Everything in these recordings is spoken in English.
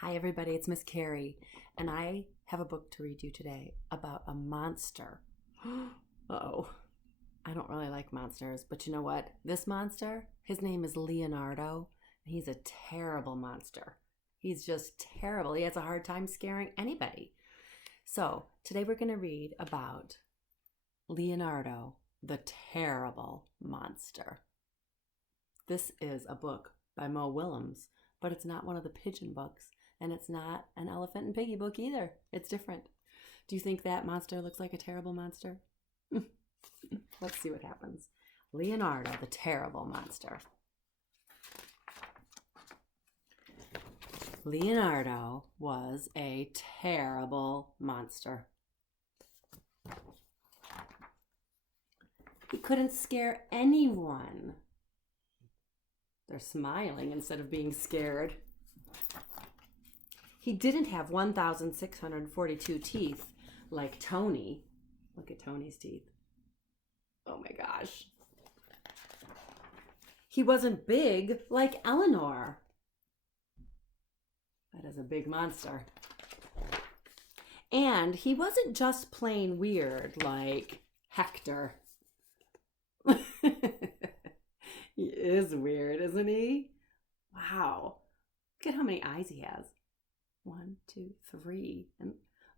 Hi, everybody, it's Miss Carrie, and I have a book to read you today about a monster. Uh-oh, I don't really like monsters, but you know what? This monster, his name is Leonardo, and he's a terrible monster. He's just terrible. He has a hard time scaring anybody. So, today we're going to read about Leonardo, the terrible monster. This is a book by Mo Willems, but it's not one of the pigeon books. And it's not an elephant and piggy book either. It's different. Do you think that monster looks like a terrible monster? Let's see what happens. Leonardo, the terrible monster. Leonardo was a terrible monster. He couldn't scare anyone. They're smiling instead of being scared. He didn't have 1,642 teeth like Tony. Look at Tony's teeth. Oh my gosh. He wasn't big like Eleanor. That is a big monster. And he wasn't just plain weird like Hector. He is weird, isn't he? Wow. Look at how many eyes he has. 1, 2, 3. And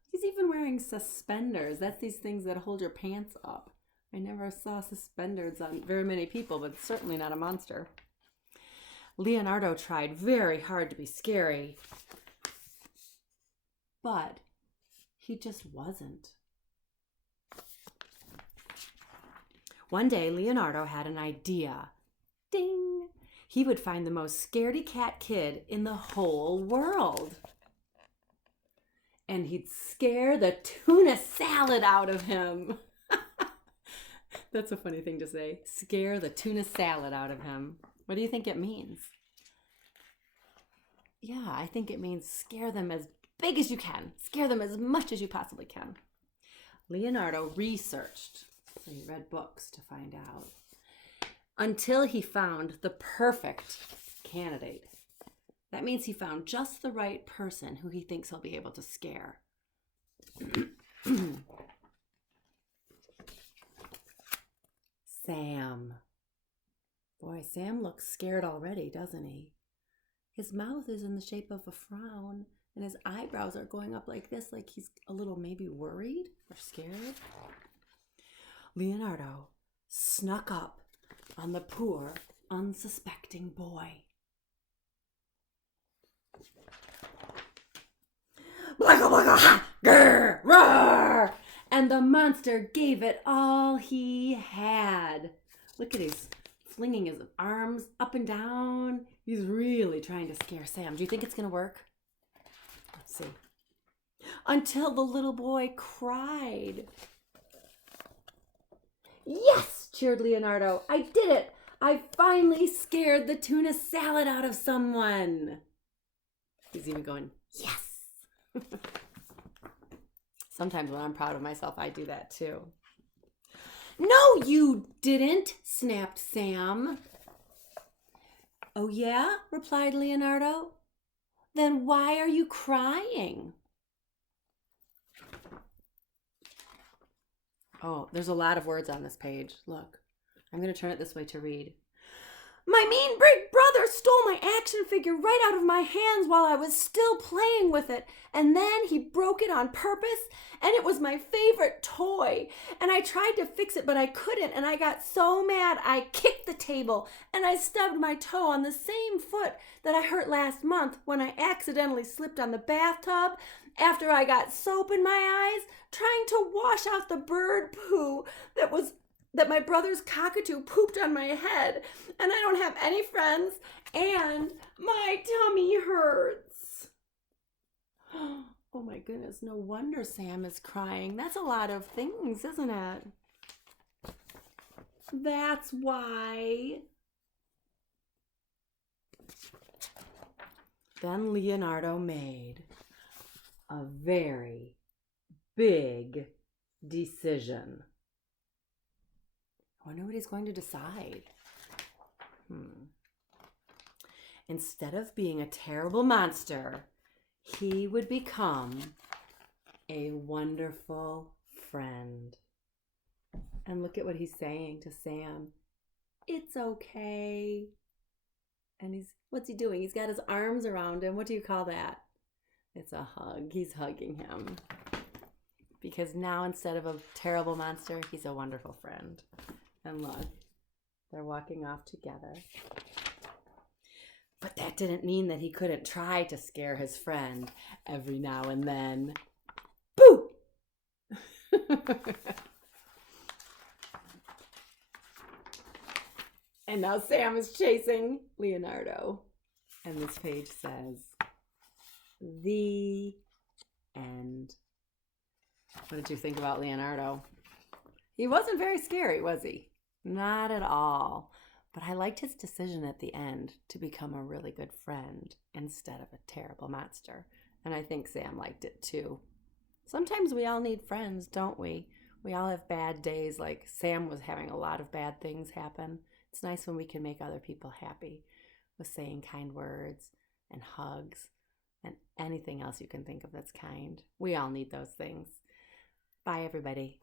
he's even wearing suspenders. That's these things that hold your pants up. I never saw suspenders on very many people, but certainly not a monster. Leonardo tried very hard to be scary, but he just wasn't. One day, Leonardo had an idea. Ding! He would find the most scaredy cat kid in the whole world. And he'd scare the tuna salad out of him. That's a funny thing to say. Scare the tuna salad out of him. What do you think it means? Yeah, I think it means scare them as big as you can. Scare them as much as you possibly can. Leonardo researched. So he read books to find out. Until he found the perfect candidate. That means he found just the right person who he thinks he'll be able to scare. Sam. Boy, Sam looks scared already, doesn't he? His mouth is in the shape of a frown, and his eyebrows are going up like this, like he's a little maybe worried or scared. Leonardo snuck up on the poor, unsuspecting boy. Blacka, blacka, ha, grr, roar! And the monster gave it all he had. Look at he's flinging his arms up and down. He's really trying to scare Sam. Do you think it's going to work? Let's see. Until the little boy cried. Yes, cheered Leonardo. I did it. I finally scared the tuna salad out of someone. He's even going, yes. Sometimes when I'm proud of myself, I do that too. No, you didn't, snapped Sam. Oh, yeah, replied Leonardo. Then why are you crying? Oh, there's a lot of words on this page. Look, I'm going to turn it this way to read. My mean big brother stole my action figure right out of my hands while I was still playing with it. And then he broke it on purpose, and it was my favorite toy. And I tried to fix it, but I couldn't, and I got so mad I kicked the table, and I stubbed my toe on the same foot that I hurt last month when I accidentally slipped on the bathtub after I got soap in my eyes trying to wash out the bird poo that my brother's cockatoo pooped on my head, and I don't have any friends, and my tummy hurts. Oh my goodness, no wonder Sam is crying. That's a lot of things, isn't it? That's why. Then Leonardo made a very big decision. I wonder what he's going to decide. Instead of being a terrible monster, he would become a wonderful friend. And look at what he's saying to Sam. It's okay. And what's he doing? He's got his arms around him. What do you call that? It's a hug. He's hugging him. Because now instead of a terrible monster, he's a wonderful friend. And look, they're walking off together. But that didn't mean that he couldn't try to scare his friend every now and then. Boo! And now Sam is chasing Leonardo. And this page says, the end. What did you think about Leonardo? He wasn't very scary, was he? Not at all. But I liked his decision at the end to become a really good friend instead of a terrible monster. And I think Sam liked it too. Sometimes we all need friends, don't we? We all have bad days, like Sam was having a lot of bad things happen. It's nice when we can make other people happy with saying kind words and hugs and anything else you can think of that's kind. We all need those things. Bye, everybody.